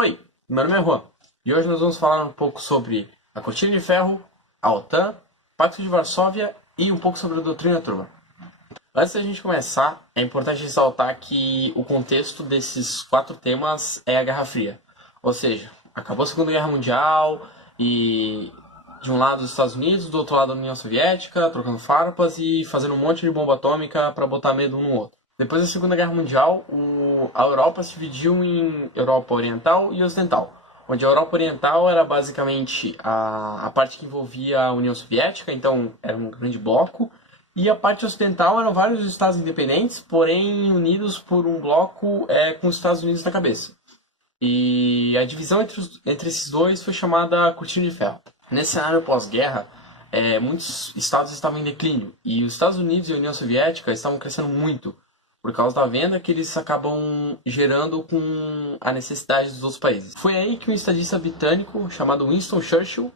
Oi, meu nome é Juan e hoje nós vamos falar um pouco sobre a Cortina de Ferro, a OTAN, Pacto de Varsóvia e um pouco sobre a doutrina Truman. Antes da gente começar, é importante ressaltar que o contexto desses quatro temas é a Guerra Fria. Ou seja, acabou a Segunda Guerra Mundial e de um lado os Estados Unidos, do outro lado a União Soviética, trocando farpas e fazendo um monte de bomba atômica para botar medo um no outro. Depois da Segunda Guerra Mundial, a Europa se dividiu em Europa Oriental e Ocidental, onde a Europa Oriental era basicamente a parte que envolvia a União Soviética, então era um grande bloco, e a parte ocidental eram vários estados independentes, porém unidos por um bloco com os Estados Unidos na cabeça. E a divisão entre esses dois foi chamada Cortina de Ferro. Nesse cenário pós-guerra, muitos estados estavam em declínio, e os Estados Unidos e a União Soviética estavam crescendo muito, por causa da venda que eles acabam gerando com a necessidade dos outros países. Foi aí que um estadista britânico chamado Winston Churchill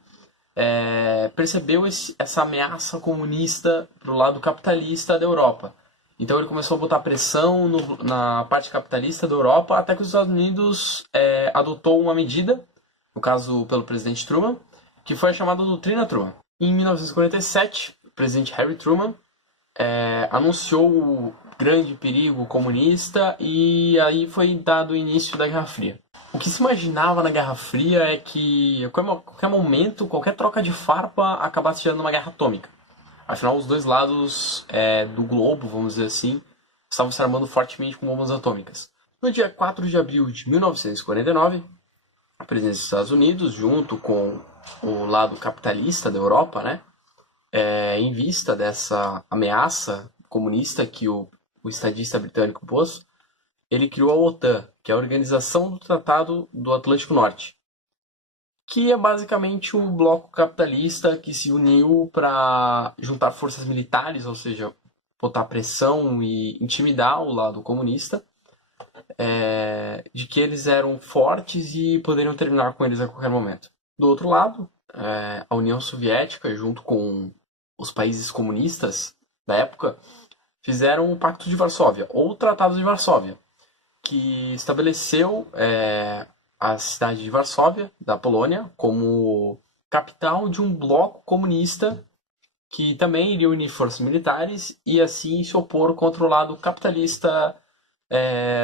percebeu essa ameaça comunista para o lado capitalista da Europa. Então ele começou a botar pressão na parte capitalista da Europa, até que os Estados Unidos adotou uma medida, no caso pelo presidente Truman, que foi a chamada doutrina Truman. Em 1947, o presidente Harry Truman anunciou o grande perigo comunista e aí foi dado o início da Guerra Fria. O que se imaginava na Guerra Fria é que a qualquer momento, qualquer troca de farpa acabasse gerando uma guerra atômica. Afinal, os dois lados do globo, vamos dizer assim, estavam se armando fortemente com bombas atômicas. No dia 4 de abril de 1949, a presidência dos Estados Unidos, junto com o lado capitalista da Europa, em vista dessa ameaça comunista que o estadista britânico pôs, ele criou a OTAN, que é a Organização do Tratado do Atlântico Norte, que é basicamente o bloco capitalista que se uniu para juntar forças militares, ou seja, botar pressão e intimidar o lado comunista, de que eles eram fortes e poderiam terminar com eles a qualquer momento. Do outro lado, a União Soviética, junto com os países comunistas da época, fizeram o Pacto de Varsóvia, ou o Tratado de Varsóvia, que estabeleceu a cidade de Varsóvia, da Polônia, como capital de um bloco comunista que também iria unir forças militares e assim se opor contra o lado capitalista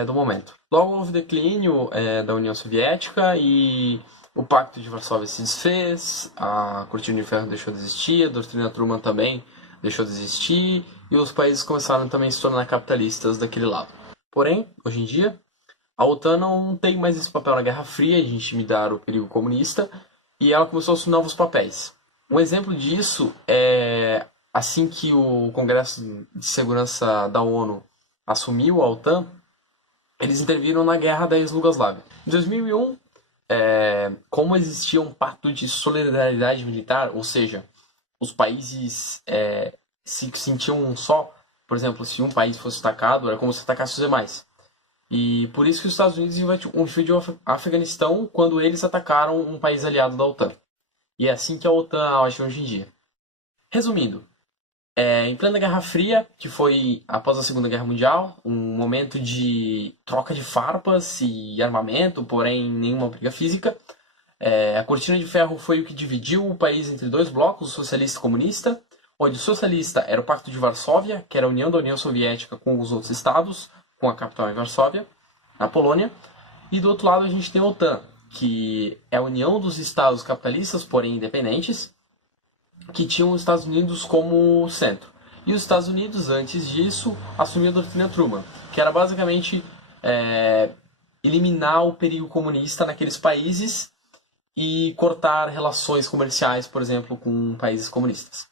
do momento. Logo houve declínio da União Soviética e o Pacto de Varsóvia se desfez, a Cortina de Ferro deixou de existir, a doutrina Truman também deixou de existir e os países começaram também a se tornar capitalistas daquele lado. Porém, hoje em dia, a OTAN não tem mais esse papel na Guerra Fria de intimidar o perigo comunista e ela começou a assumir novos papéis. Um exemplo disso é assim que o Congresso de Segurança da ONU assumiu a OTAN, eles interviram na Guerra da ex-Iugoslávia. Em 2001, como existia um pacto de solidariedade militar, ou seja, os países se sentiam um só. Por exemplo, se um país fosse atacado, era como se atacasse os demais. E por isso que os Estados Unidos invadiu o Afeganistão quando eles atacaram um país aliado da OTAN. E é assim que a OTAN age hoje em dia. Resumindo, em plena Guerra Fria, que foi após a Segunda Guerra Mundial, um momento de troca de farpas e armamento, porém nenhuma briga física, a Cortina de Ferro foi o que dividiu o país entre dois blocos, o socialista e o comunista, onde o socialista era o Pacto de Varsóvia, que era a união da União Soviética com os outros estados, com a capital em Varsóvia, na Polônia, e do outro lado a gente tem a OTAN, que é a união dos estados capitalistas, porém independentes, que tinham os Estados Unidos como centro. E os Estados Unidos, antes disso, assumiu a doutrina Truman, que era basicamente eliminar o perigo comunista naqueles países e cortar relações comerciais, por exemplo, com países comunistas.